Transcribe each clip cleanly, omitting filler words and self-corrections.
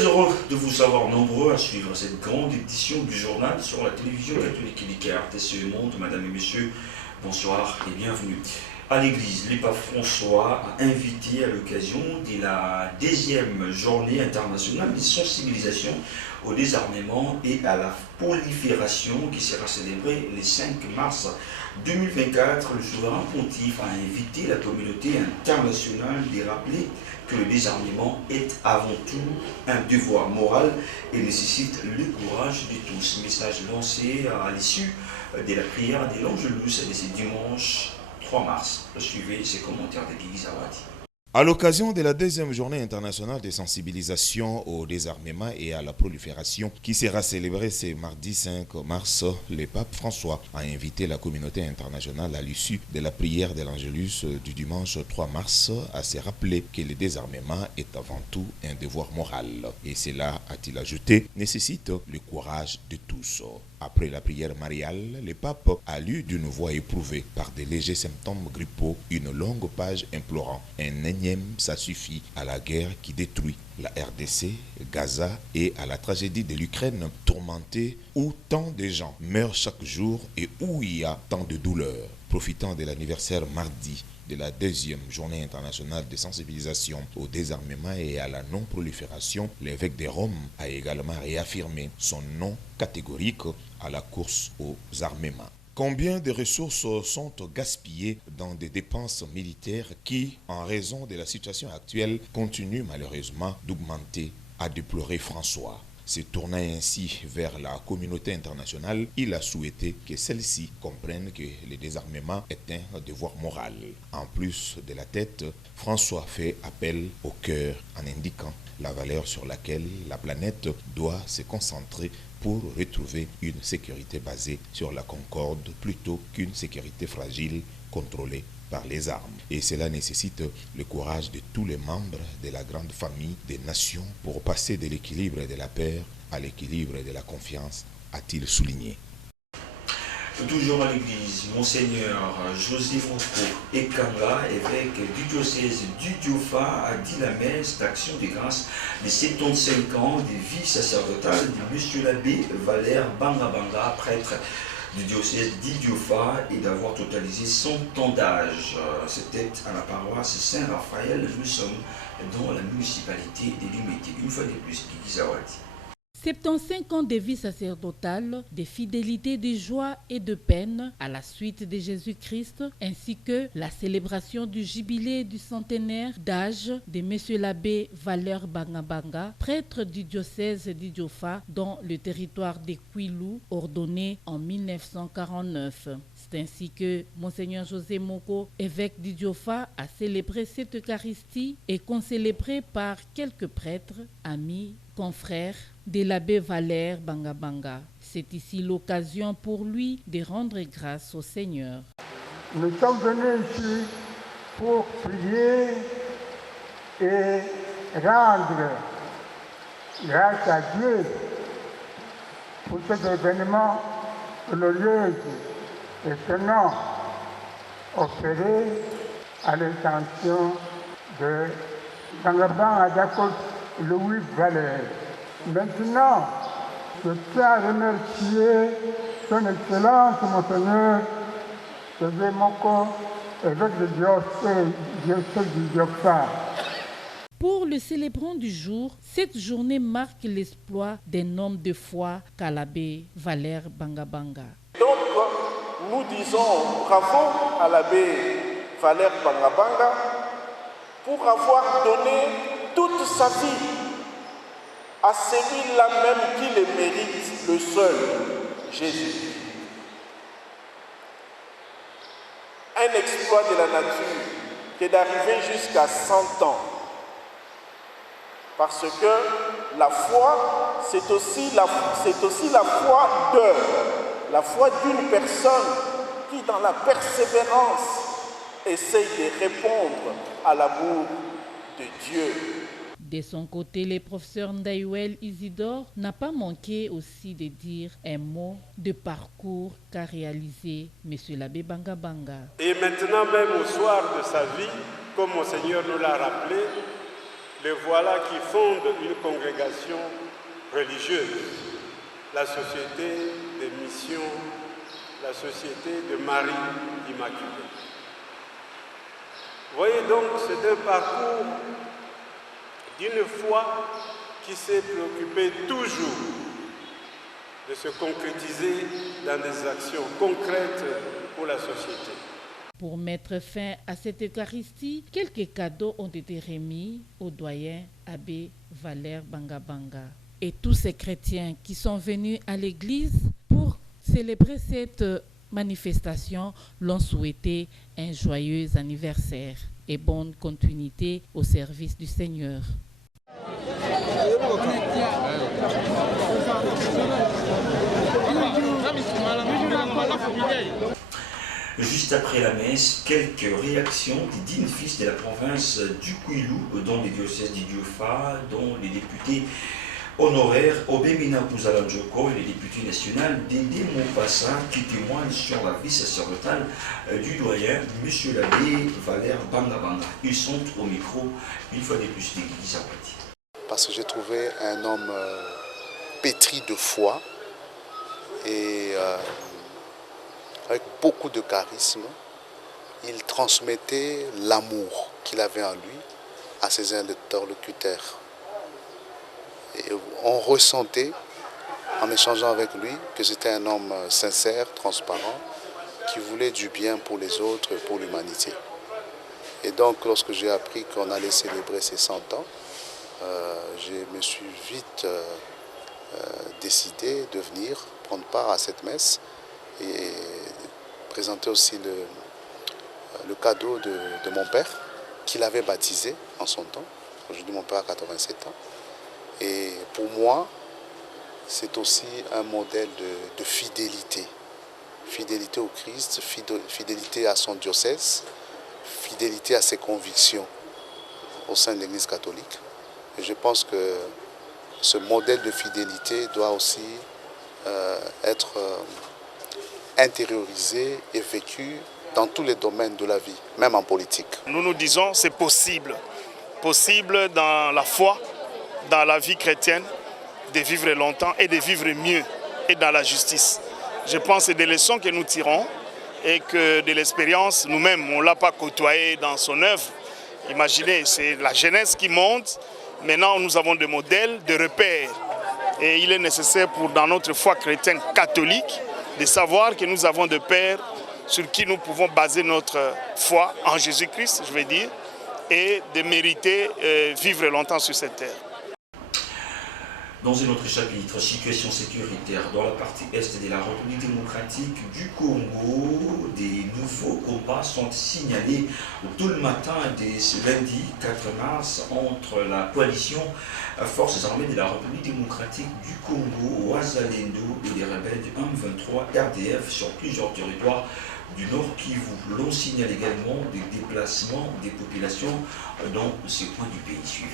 Très heureux de vous savoir nombreux à suivre cette grande édition du journal sur la télévision catholique et RTCE Monde. Mesdames et messieurs, bonsoir et bienvenue. À l'église, le pape François a invité à l'occasion de la 10e journée internationale de sensibilisation au désarmement et à la prolifération qui sera célébrée le 5 mars 2024. Le souverain pontife a invité la communauté internationale de rappeler que le désarmement est avant tout un devoir moral et nécessite le courage de tous. Message lancé à l'issue de la prière de l'Angelus de ce dimanche 3 mars. Suivez ces commentaires de Guy Zawadi. À l'occasion de la 2e journée internationale de sensibilisation au désarmement et à la prolifération qui sera célébrée ce mardi 5 mars, le pape François a invité la communauté internationale à l'issue de la prière de l'Angelus du dimanche 3 mars à se rappeler que le désarmement est avant tout un devoir moral. Et cela, a-t-il ajouté, nécessite le courage de tous. Après la prière mariale, le pape a lu d'une voix éprouvée par des légers symptômes grippaux une longue page implorant un énième ça suffit à la guerre qui détruit la RDC, Gaza et à la tragédie de l'Ukraine tourmentée où tant de gens meurent chaque jour et où il y a tant de douleurs. Profitant de l'anniversaire mardi de la 2e journée internationale de sensibilisation au désarmement et à la non-prolifération, l'évêque de Rome a également réaffirmé son non catégorique à la course aux armements. Combien de ressources sont gaspillées dans des dépenses militaires qui, en raison de la situation actuelle, continuent malheureusement d'augmenter, a déploré François. Se tournant ainsi vers la communauté internationale, il a souhaité que celle-ci comprenne que le désarmement est un devoir moral. En plus de la tête, François fait appel au cœur en indiquant la valeur sur laquelle la planète doit se concentrer pour retrouver une sécurité basée sur la concorde plutôt qu'une sécurité fragile contrôlée par les armes. Et cela nécessite le courage de tous les membres de la grande famille des nations pour passer de l'équilibre de la paix à l'équilibre de la confiance, a-t-il souligné. Toujours à l'église, Monseigneur José Moko Ekanga, évêque du diocèse du Diofa, a dit la messe d'action de grâce des 75 ans de vie sacerdotale de M. l'abbé Valère Bangabanga, prêtre du diocèse d'Idiofa, et d'avoir totalisé 100 ans d'âge. C'était à la paroisse Saint-Raphaël. Nous sommes dans la municipalité de Limité. Une fois de plus, Guy Zawadi. 75 ans de vie sacerdotale, de fidélité, de joie et de peine à la suite de Jésus-Christ, ainsi que la célébration du jubilé du centenaire d'âge de M. l'abbé Valère Bangabanga, prêtre du diocèse d'Idiofa dans le territoire de Kwilu, ordonné en 1949. C'est ainsi que Monseigneur José Moko, évêque d'Idiofa, a célébré cette Eucharistie et concélébrée par quelques prêtres, amis, confrères de l'abbé Valère Bangabanga. C'est ici l'occasion pour lui de rendre grâce au Seigneur. Nous sommes venus ici pour prier et rendre grâce à Dieu pour cet événement glorieux et étonnant opéré à l'intention de Bangabanga Adakos Louis Valère. Maintenant, je tiens à remercier son Excellence, Monseigneur José Moko, évêque du diocèse du Diofa. Pour le célébrant du jour, cette journée marque l'exploit d'un homme de foi qu'à l'abbé Valère Bangabanga. Donc, nous disons bravo à l'abbé Valère Bangabanga pour avoir donné toute sa vie à celui-là même qui le mérite, le seul, Jésus. Un exploit de la nature qui est d'arriver jusqu'à 100 ans. Parce que la foi, c'est aussi la foi la foi d'une personne qui, dans la persévérance, essaye de répondre à l'amour de Dieu. De son côté, le professeur Ndaïwel Isidore n'a pas manqué aussi de dire un mot de parcours qu'a réalisé M. l'abbé Bangabanga. Et maintenant même au soir de sa vie, comme Monseigneur nous l'a rappelé, les voilà qui fondent une congrégation religieuse, la Société des Missions, la Société de Marie Immaculée. Vous voyez donc, c'est un parcours d'une foi qui s'est préoccupée toujours de se concrétiser dans des actions concrètes pour la société. Pour mettre fin à cette Eucharistie, quelques cadeaux ont été remis au doyen abbé Valère Bangabanga. Et tous ces chrétiens qui sont venus à l'église pour célébrer cette manifestation l'ont souhaité un joyeux anniversaire et bonne continuité au service du Seigneur. Juste après la messe, quelques réactions des dignes fils de la province du Kwilu, dont les diocèses d'Idiofa, dont les députés honoraires Obemina Kuzalanjoko et les députés nationaux Dédé Mopassa qui témoignent sur la vie sacerdotale du doyen, M. l'abbé Valère Bangabanga. Ils sont au micro, une fois de plus, d'église à Wadi. Parce que j'ai trouvé un homme pétri de foi et avec beaucoup de charisme. Il transmettait l'amour qu'il avait en lui à ses interlocuteurs. Et on ressentait, en échangeant avec lui, que c'était un homme sincère, transparent, qui voulait du bien pour les autres et pour l'humanité. Et donc, lorsque j'ai appris qu'on allait célébrer ses 100 ans, je me suis vite décidé de venir prendre part à cette messe et présenter aussi le cadeau de mon père, qu'il avait baptisé en son temps. Aujourd'hui, mon père a 87 ans. Et pour moi, c'est aussi un modèle de fidélité. Fidélité au Christ, fidélité à son diocèse, fidélité à ses convictions au sein de l'Église catholique. Et je pense que ce modèle de fidélité doit aussi être intériorisé et vécu dans tous les domaines de la vie, même en politique. Nous nous disons c'est possible. Possible dans la foi, dans la vie chrétienne, de vivre longtemps et de vivre mieux, et dans la justice. Je pense que c'est des leçons que nous tirons et que de l'expérience, nous-mêmes, on ne l'a pas côtoyé dans son œuvre. Imaginez, c'est la jeunesse qui monte. Maintenant, nous avons des modèles, des repères. Et il est nécessaire dans notre foi chrétienne catholique de savoir que nous avons des pères sur qui nous pouvons baser notre foi en Jésus-Christ, je veux dire, et de mériter vivre longtemps sur cette terre. Dans un autre chapitre, situation sécuritaire dans la partie est de la République démocratique du Congo, des nouveaux combats sont signalés tout le matin de ce lundi 4 mars entre la coalition Forces armées de la République démocratique du Congo, Ouazalendo et les rebelles du M23 RDF sur plusieurs territoires du Nord Kivu. L'on signale également des déplacements des populations dans ces coins du pays. Suivi.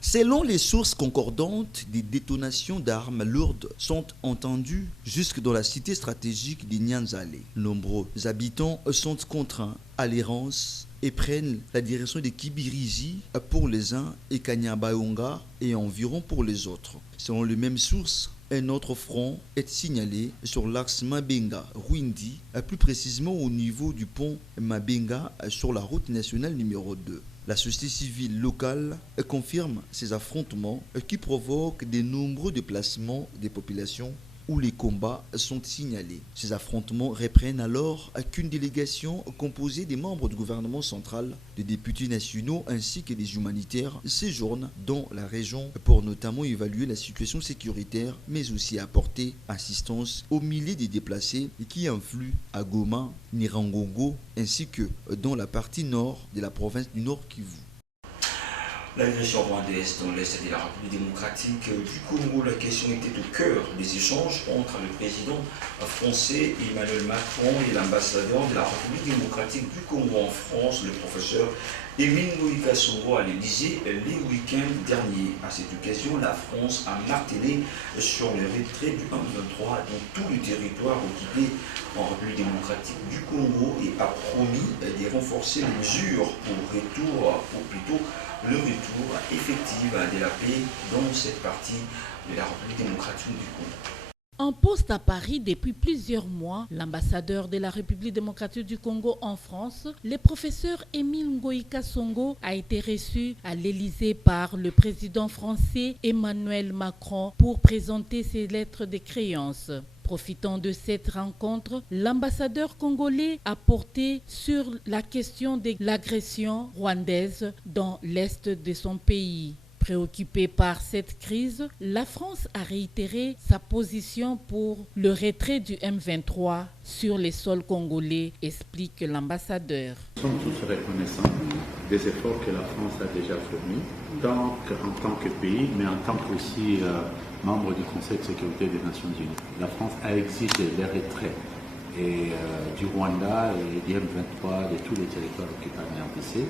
Selon les sources concordantes, des détonations d'armes lourdes sont entendues jusque dans la cité stratégique de Nyanzale. Nombreux habitants sont contraints à l'errance et prennent la direction de Kibirizi pour les uns et Kanyabayonga et environ pour les autres. Selon les mêmes sources, un autre front est signalé sur l'axe Mabenga-Rwindi, plus précisément au niveau du pont Mabenga sur la route nationale numéro 2. La société civile locale confirme ces affrontements qui provoquent de nombreux déplacements des populations où les combats sont signalés. Ces affrontements reprennent alors qu'une délégation composée des membres du gouvernement central, des députés nationaux ainsi que des humanitaires séjournent dans la région pour notamment évaluer la situation sécuritaire mais aussi apporter assistance aux milliers de déplacés qui influent à Goma, Nirangongo ainsi que dans la partie nord de la province du Nord Kivu. L'agression rwandaise dans l'Est de la République démocratique du Congo, la question était au cœur des échanges entre le président français Emmanuel Macron et l'ambassadeur de la République démocratique du Congo en France, le professeur Émile Kasongo à l'Élysée les week-ends derniers. À cette occasion, la France a martelé sur le retrait du M23 dans tout le territoire occupé en République démocratique du Congo et a promis de renforcer les mesures pour retour, ou plutôt le retour effectif de la paix dans cette partie de la République démocratique du Congo. En poste à Paris depuis plusieurs mois, l'ambassadeur de la République démocratique du Congo en France, le professeur Émile Ngoïka Songo, a été reçu à l'Élysée par le président français Emmanuel Macron pour présenter ses lettres de créance. Profitant de cette rencontre, l'ambassadeur congolais a porté sur la question de l'agression rwandaise dans l'est de son pays. Préoccupée par cette crise, la France a réitéré sa position pour le retrait du M23 sur les sols congolais, explique l'ambassadeur. Nous sommes tous reconnaissants des efforts que la France a déjà fournis, tant en tant que pays, mais en tant qu'aussi membre du Conseil de sécurité des Nations Unies. La France a exigé le retrait du Rwanda et du M23 de tous les territoires occupés en RDC.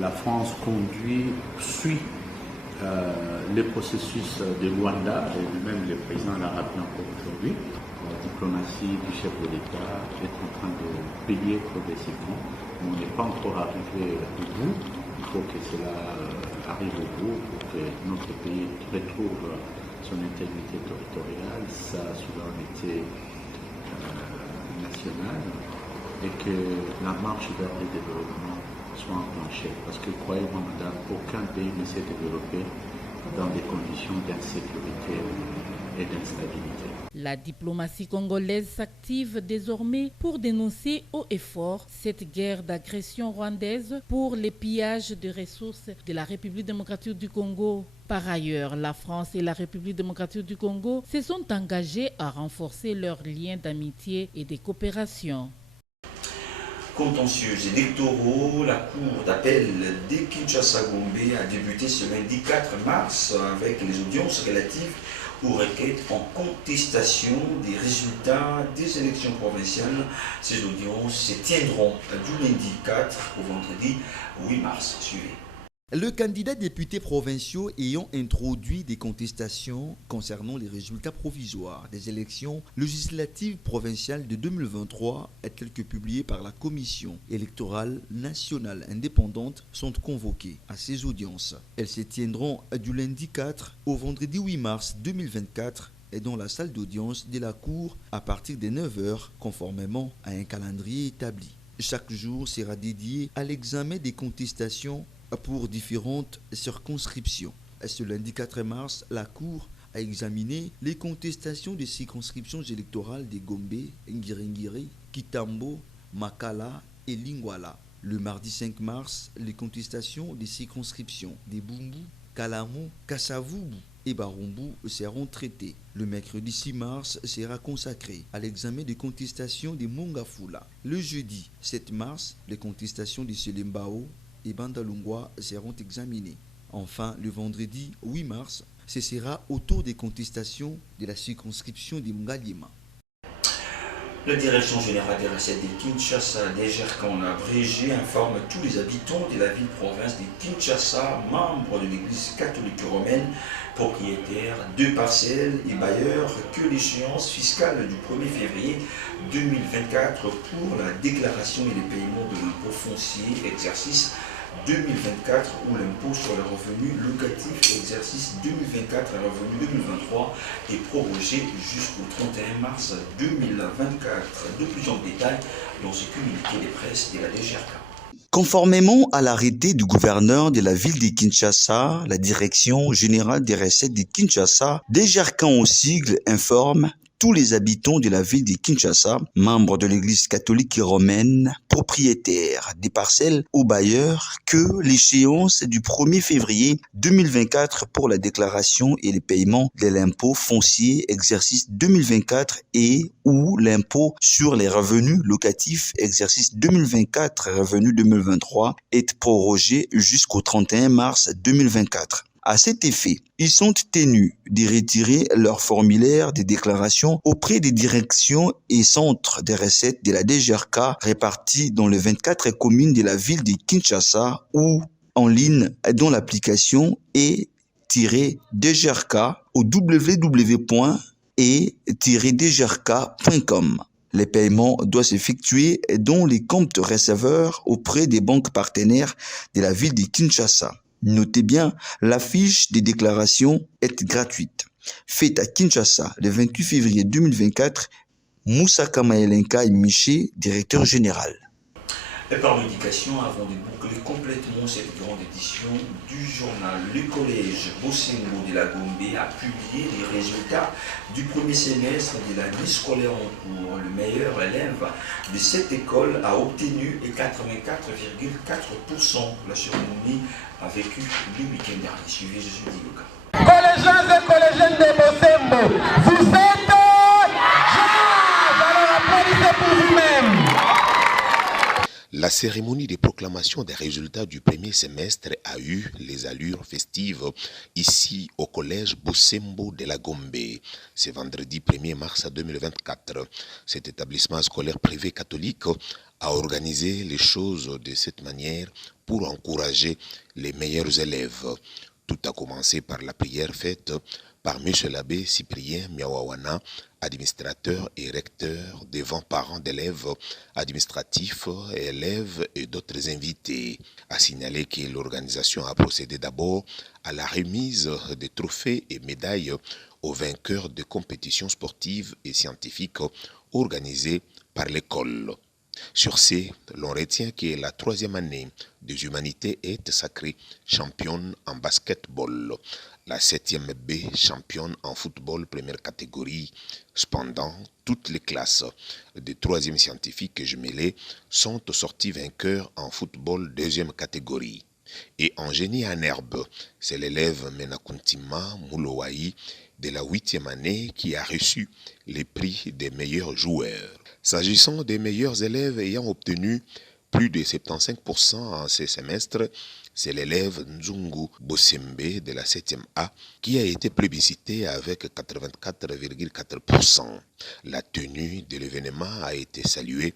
La France suit le processus de Rwanda, et même le président l'a rappelé encore aujourd'hui. La diplomatie du chef de l'État est en train de payer progressivement. On n'est pas encore arrivé au bout. Il faut que cela arrive au bout pour que notre pays retrouve son intégrité territoriale, sa souveraineté nationale, et que la marche vers le développement soit enclenchée. Parce que, croyez-moi, madame, aucun pays ne s'est développé dans des conditions d'insécurité et d'instabilité. La diplomatie congolaise s'active désormais pour dénoncer haut et fort cette guerre d'agression rwandaise pour les pillages de ressources de la République démocratique du Congo. Par ailleurs, la France et la République démocratique du Congo se sont engagés à renforcer leurs liens d'amitié et de coopération. Contentieux électoraux, la Cour d'appel de Kinshasa-Gombe a débuté ce lundi 4 mars avec les audiences relatives aux requêtes en contestation des résultats des élections provinciales. Ces audiences se tiendront du lundi 4 au vendredi 8 mars. Suivez. Le candidat député provinciaux ayant introduit des contestations concernant les résultats provisoires des élections législatives provinciales de 2023, tels que publiés par la Commission électorale nationale indépendante, sont convoqués à ces audiences. Elles se tiendront du lundi 4 au vendredi 8 mars 2024 et dans la salle d'audience de la Cour à partir de 9h, conformément à un calendrier établi. Chaque jour sera dédié à l'examen des contestations pour différentes circonscriptions. Ce lundi 4 mars, la Cour a examiné les contestations des circonscriptions électorales de Gombe, Ngiringiri, Kitambo, Makala et Lingwala. Le mardi 5 mars, les contestations des circonscriptions de Bumbu, Kalamu, Kassavubu et Barumbu seront traitées. Le mercredi 6 mars sera consacré à l'examen des contestations de Mongafula. Le jeudi 7 mars, les contestations de Selembao et Bandalungwa seront examinées. Enfin, le vendredi 8 mars, ce sera au tour des contestations de la circonscription de Mgalima. La Direction générale des recettes de Kinshasa, DGRK en abrégé, informe tous les habitants de la ville-province de Kinshasa, membres de l'église catholique romaine, propriétaires de parcelles et bailleurs, que l'échéance fiscale du 1er février 2024 pour la déclaration et les paiements de l'impôt foncier exercice 2024 ou l'impôt sur les revenus locatifs exercice 2024 et revenus 2023 est prorogé jusqu'au 31 mars 2024. De plus en détail dans ce communiqué de presse de la DGRK. Conformément à l'arrêté du gouverneur de la ville de Kinshasa, la Direction générale des recettes de Kinshasa, DGRK en sigle, informe tous les habitants de la ville de Kinshasa, membres de l'église catholique romaine, propriétaires des parcelles ou bailleurs, que l'échéance du 1er février 2024 pour la déclaration et le paiement de l'impôt foncier exercice 2024 et ou l'impôt sur les revenus locatifs exercice 2024 revenus 2023 est prorogé jusqu'au 31 mars 2024. À cet effet, ils sont tenus de retirer leur formulaire de déclaration auprès des directions et centres des recettes de la DGRK répartis dans les 24 communes de la ville de Kinshasa ou en ligne dans l'application e-dgrk au www.e-dgrk.com. Les paiements doivent s'effectuer dans les comptes receveurs auprès des banques partenaires de la ville de Kinshasa. Notez bien, la fiche des déclarations est gratuite. Faite à Kinshasa le 28 février 2024, Moussa Kamaelenka Miché, directeur général. Et par médication, avant de boucler complètement cette grande édition du journal, le collège Bosengo de la Gombe a publié les résultats du premier semestre de l'année scolaire en cours. Le meilleur élève de cette école a obtenu 84,4%. La cérémonie a vécu le week-end dernier. Suivez Jésus Dioka. Collégiens et collégiennes de Bosengo, vous êtes alors applaudissez pour vous-même. La cérémonie de proclamation des résultats du premier semestre a eu les allures festives ici au collège Bosembo de la Gombe. C'est vendredi 1er mars 2024. Cet établissement scolaire privé catholique a organisé les choses de cette manière pour encourager les meilleurs élèves. Tout a commencé par la prière faite par M. l'abbé Cyprien Miawawana, administrateur et recteur devant parents d'élèves, administratifs, élèves et d'autres invités. A signaler que l'organisation a procédé d'abord à la remise des trophées et médailles aux vainqueurs de compétitions sportives et scientifiques organisées par l'école. Sur ce, l'on retient que la 3e année des humanités est sacrée championne en basketball, la 7e B championne en football première catégorie. Cependant, toutes les classes de 3e scientifiques jumelées sont sorties vainqueurs en football 2e catégorie. Et en génie en herbe, c'est l'élève Menakuntima Moulowaï de la 8e année qui a reçu les prix des meilleurs joueurs. S'agissant des meilleurs élèves ayant obtenu plus de 75% en ce semestre, c'est l'élève Nzungu Bosembe de la 7e A qui a été plébiscité avec 84,4%. La tenue de l'événement a été saluée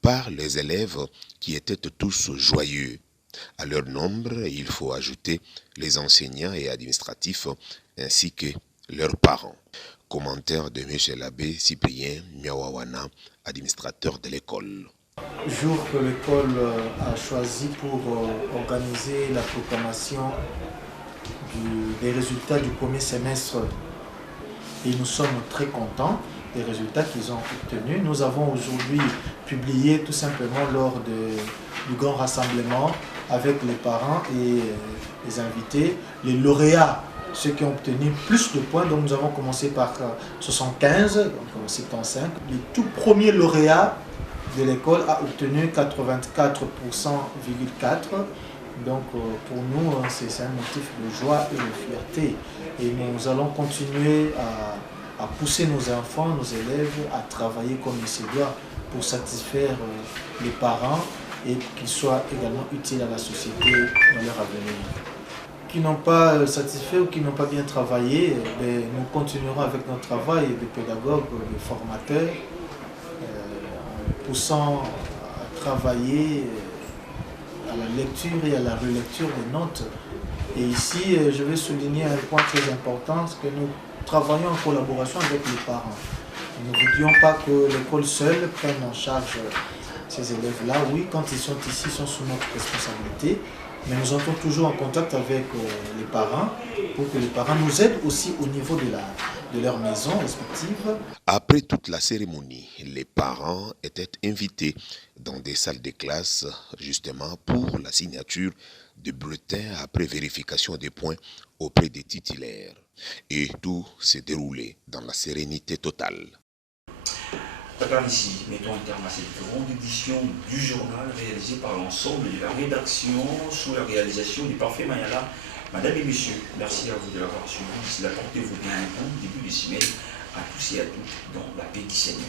par les élèves qui étaient tous joyeux. À leur nombre, il faut ajouter les enseignants et administratifs ainsi que leurs parents. Commentaire de M. l'abbé Cyprien Miawawana, administrateur de l'école. Jour que l'école a choisi pour organiser la proclamation des résultats du premier semestre. Et nous sommes très contents des résultats qu'ils ont obtenus. Nous avons aujourd'hui publié tout simplement lors du grand rassemblement avec les parents et les invités, les lauréats, ceux qui ont obtenu plus de points. Donc nous avons commencé par 75, donc 75. Le tout premier lauréat de l'école a obtenu 84,4%. Donc pour nous, c'est un motif de joie et de fierté. Et nous allons continuer à pousser nos enfants, nos élèves, à travailler comme il se doit pour satisfaire les parents et qu'ils soient également utiles à la société dans leur avenir. Qui n'ont pas satisfait ou qui n'ont pas bien travaillé, nous continuerons avec notre travail de pédagogues, de formateurs, en poussant à travailler à la lecture et à la relecture des notes. Et ici, je vais souligner un point très important, c'est que nous travaillons en collaboration avec les parents. Nous ne voudrions pas que l'école seule prenne en charge ces élèves-là. Oui, quand ils sont ici, ils sont sous notre responsabilité, mais nous entrons toujours en contact avec les parents pour que les parents nous aident aussi au niveau de leur maison respective. Après toute la cérémonie, les parents étaient invités dans des salles de classe justement pour la signature de bulletins après vérification des points auprès des titulaires. Et tout s'est déroulé dans la sérénité totale. Par ici, mettons un terme à cette grande édition du journal réalisée par l'ensemble de la rédaction sous la réalisation du parfait Mayala. Madame et messieurs, merci à vous de l'avoir suivi. Portez-vous bien un bon début de semaine à tous et à toutes dans la paix du Seigneur.